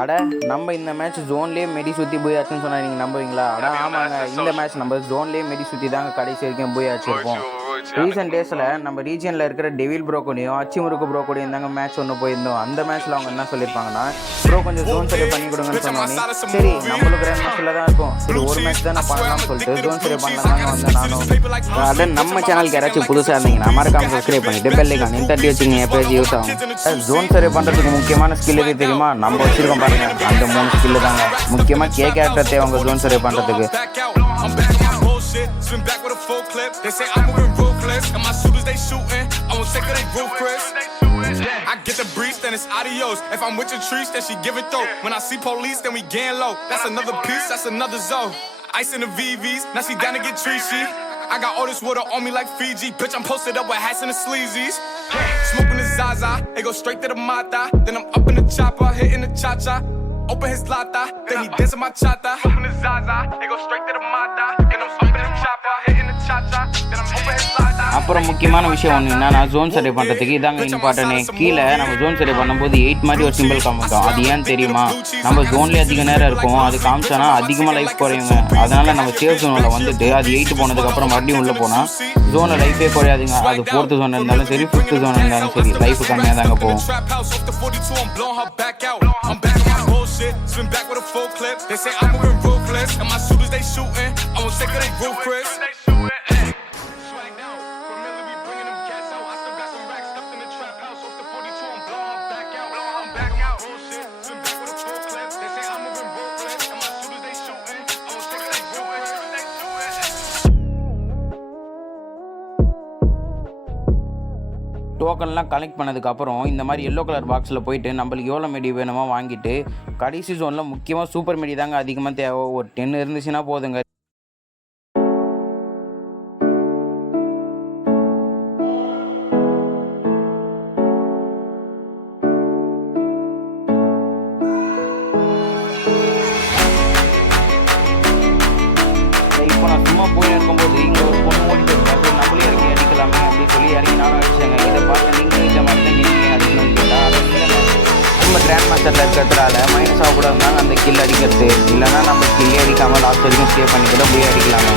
அட நம்ம இந்த மேட்ச் ஜோன்லேயே மெடி சுற்றி போய் ஆச்சுன்னு சொன்னால் நீங்கள் நம்புவீங்களா? அட ஆமாங்க, இந்த மேட்ச் நம்ம ஜோன்லேயே மெடி சுற்றி தாங்க கடைசி வரைக்கும் போய் ஆச்சுருப்போம். ரீசெண்ட் டேஸில் நம்ம ரீஜியனில் இருக்கிற டெவில் ப்ரோ கூடயும் அச்சிமுருக்கு ப்ரோ கூடயும் தாங்க மேட்ச் ஒன்று போயிருந்தோம். அந்த மேட்ச்சில் அவங்க என்ன சொல்லியிருப்பாங்கன்னா, ப்ரோ கொஞ்சம் ஜோன் சரி பண்ணி கொடுங்கன்னு சொன்னோன்னே, சரி நம்மளுக்கு 2 மேட்ச்சில் தான் இருக்கும், சரி ஒரு மேட்ச் தான் நான் பண்ணலாம்னு சொல்லிட்டு ஜோன் சரி பண்ணலாங்க வந்து நானும். அதை நம்ம சேனலுக்கு யாராச்சும் புதுசாக இருந்தீங்கன்னா மறக்காமல் சப்ஸ்கிரைப் பண்ணிட்டு பெல்லைக்கான தட்டி வச்சுங்க, எப்போயாச்சும் யூஸ் ஆகும். ஜோன் சரி பண்ணுறதுக்கு முக்கியமான ஸ்கில் எது தெரியுமா? நம்ம வச்சிருக்கோம் பாருங்க, அந்த 3 ஸ்கில் தாங்க முக்கியமாக. கேரக்டர் தேவை அவங்க ஜோன் சரி பண்ணுறதுக்கு. Spin back with a full clip. They say I'm moving ruthless, and my shooters they shooting. I won't take they roof, Chris. I get the breeze, then it's adios. If I'm with your trees, then she give it though. When I see police, then we gang low. That's another piece, that's another zone. Ice in the VVs, now she down to get treachy. I got all this water on me like Fiji. Bitch, I'm posted up with hats and the sleazies. Smoking the Zaza, it go straight to the Mata. Then I'm up in the chopper, hitting the cha-cha. Open his lata, then he dancing my chata. Open the Zaza, it go straight to the Mata. Then I'm up in the chopper, hitting the cha-cha. Then I'm open his lata. அப்புறம் முக்கியமான விஷயம் ஒன்று என்னன்னா, ஜோன் சரி பண்ணுறதுக்கு இதாங்க இம்பார்ட்டனே. கீழே நம்ம ஜோன் சரி பண்ணும்போது 8 மாதிரி ஒரு சிம்பிள் காமிக்கும். அது ஏன் தெரியுமா? நம்ம ஜோன்லேயே அதிக நேரம் இருக்கும், அது காமிச்சோன்னா அதிகமாக லைஃப் குறையுங்க. அதனால் நம்ம சேஃப் ஜோனில் வந்துட்டு அது 8 போனதுக்கப்புறம் மறுபடியும் உள்ளே போனால் ஜோனில் லைஃபே குறையாதுங்க. அது 4th ஜோன் இருந்தாலும் சரி, 5th ஜோன் இருந்தாலும் சரி, லைஃப் கம்மியாக தாங்க போகும். Spin back with a full clip. They say I'm moving ruthless, and my shooters they shooting. I won't take they roof, Chris. Swag down, familiar we bringing them cats out. I still got some racks stuffed in the trap house. Off the 42, I'm blowing her back out. I'm back out. Bullshit. Spin back with a full clip. They say I'm moving ruthless, and my shooters they shooting. I won't take they roof, Chris. டோக்கன்லாம் collect பண்ணதுக்கப்புறம் இந்த மாதிரி yellow colour பாக்ஸில் போயிட்டு நம்மளுக்கு எவ்வளோ மெடி வேணுமோ வாங்கிட்டு, கடைசி ஜோனில் முக்கியமாக சூப்பர் மெடி தாங்க அதிகமாக தேவை. ஒரு 10 இருந்துச்சுன்னா போதுங்க. இப்போ நான் சும்மா போய் இருக்கும்போது இங்கே ஒரு பொண்ணு ஓடிட்டு இருக்கா, நம்மளே இறங்கி அடிக்கலாமே அப்படின்னு சொல்லி இறங்கி நானும் அடிச்சாங்க. இதை பார்த்து நீங்களும் இந்த மாதிரி தான் நீங்கள் அடிக்கணும்னு கேட்டால் நம்ம கிராண்ட் மாஸ்டரில் இருக்கிறதுனால மைனஸ் ஆகக்கூடாதுனால அந்த கில் அடிக்கிறது, இல்லைனா நம்ம கில்லே அடிக்காமல் லாஸ்ட் வரைக்கும் ஸ்டே பண்ணி கூட போய் அடிக்கலாமே.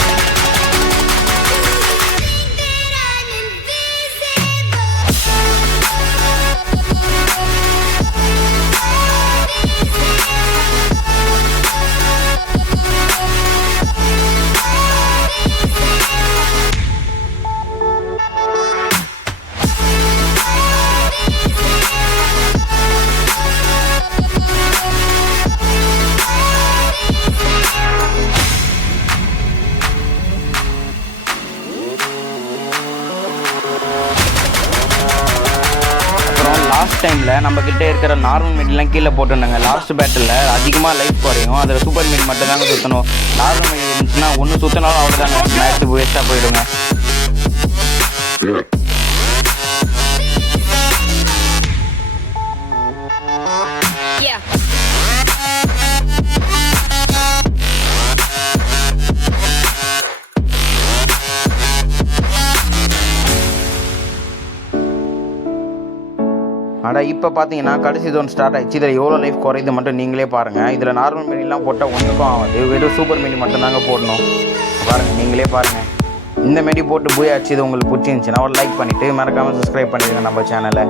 லாஸ்ட் டைமில் நம்மக்கிட்ட இருக்கிற நார்மல் மெடிலாம் கீழே போட்டுருந்தாங்க. லாஸ்ட் பேட்டில் அதிகமாக லைஃப் குறையும், அதில் சூப்பர் மெடி மட்டும் தாங்க சுற்றணும். நார்மல் மெடி இருந்துச்சுன்னா ஒன்று சுற்றினாலும் அவ்வளோதாங்க, மேட்ச் வேஸ்ட்டாக போயிடுங்க. ஆனால் இப்போ பார்த்தீங்கன்னா கடைசி ஜோன் ஸ்டார்ட் ஆகிடுச்சு. இதில் எவ்வளோ லைஃப் குறையுது மட்டும் நீங்களே பாருங்கள். இதில் நார்மல் மெடிலாம் போட்டால் ஒன்றுக்கும் ஆகாது, வெறும் சூப்பர் மெடி மட்டும்தாங்க போடணும். பாருங்கள், நீங்களே பாருங்கள். இந்த மெடி போட்டு போய் ஆச்சு. இது உங்களுக்கு பிடிச்சிருந்துச்சுன்னா ஒரு லைக் பண்ணிவிட்டு மறக்காமல் சப்ஸ்கிரைப் பண்ணிடுங்க நம்ம சேனலை.